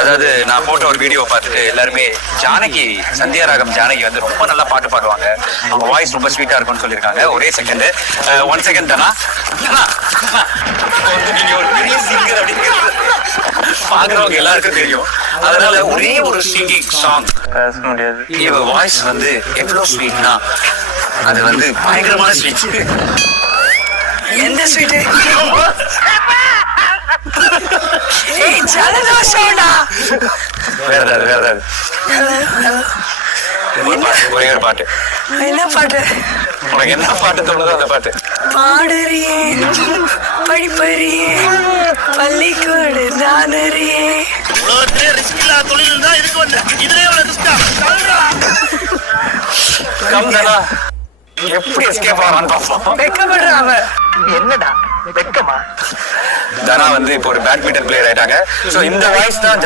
அதாவது நான் போட்ட ஒரு வீடியோ பார்த்துட்டு எல்லாருமே ஜானகி, சந்தியா ராகம் ஜானகி வந்து ரொம்ப நல்லா பாட்டு பாடுவாங்க, அவங்க வாய்ஸ் ரொம்ப ஸ்வீட்டா இருக்கும்னு சொல்லியிருக்காங்க. ஒரே செகண்ட், 1 செகண்ட் தானா, நீங்க ஒரு பெரிய சிங்கர் அப்படிங்கிறது பாக்குறவங்க எல்லாருக்கும் தெரியும். அதனால ஒரே ஒரு சிங்கிங் சாங் பேச முடியாது. இவ வாய்ஸ் வந்து எவ்வளவு ஸ்வீட்னா அது வந்து பயங்கரமான ஸ்வீட். எந்த ஸ்வீட்? ஜலதோஷம்டா. வேற ஏதாவது ஒரே ஒரு பாட்டு. என்ன பாட்டு? உனக்கு என்ன பாட்டு தோணுதோ அந்த பாட்டு பாடுறியே, படிப்பறியே, பள்ளிக்கூடு தானறியே. எப்படி எஸ்கேப் ஆகலான்னு பார்ப்போம். வெக்கப்படுறான் அவன். என்னடா வெக்கமா? தனா வந்து இப்போ ஒரு பேட்மிண்டன் பிளேயர் ஆயிட்டாங்க. சோ இந்த வாய்ஸ் தான்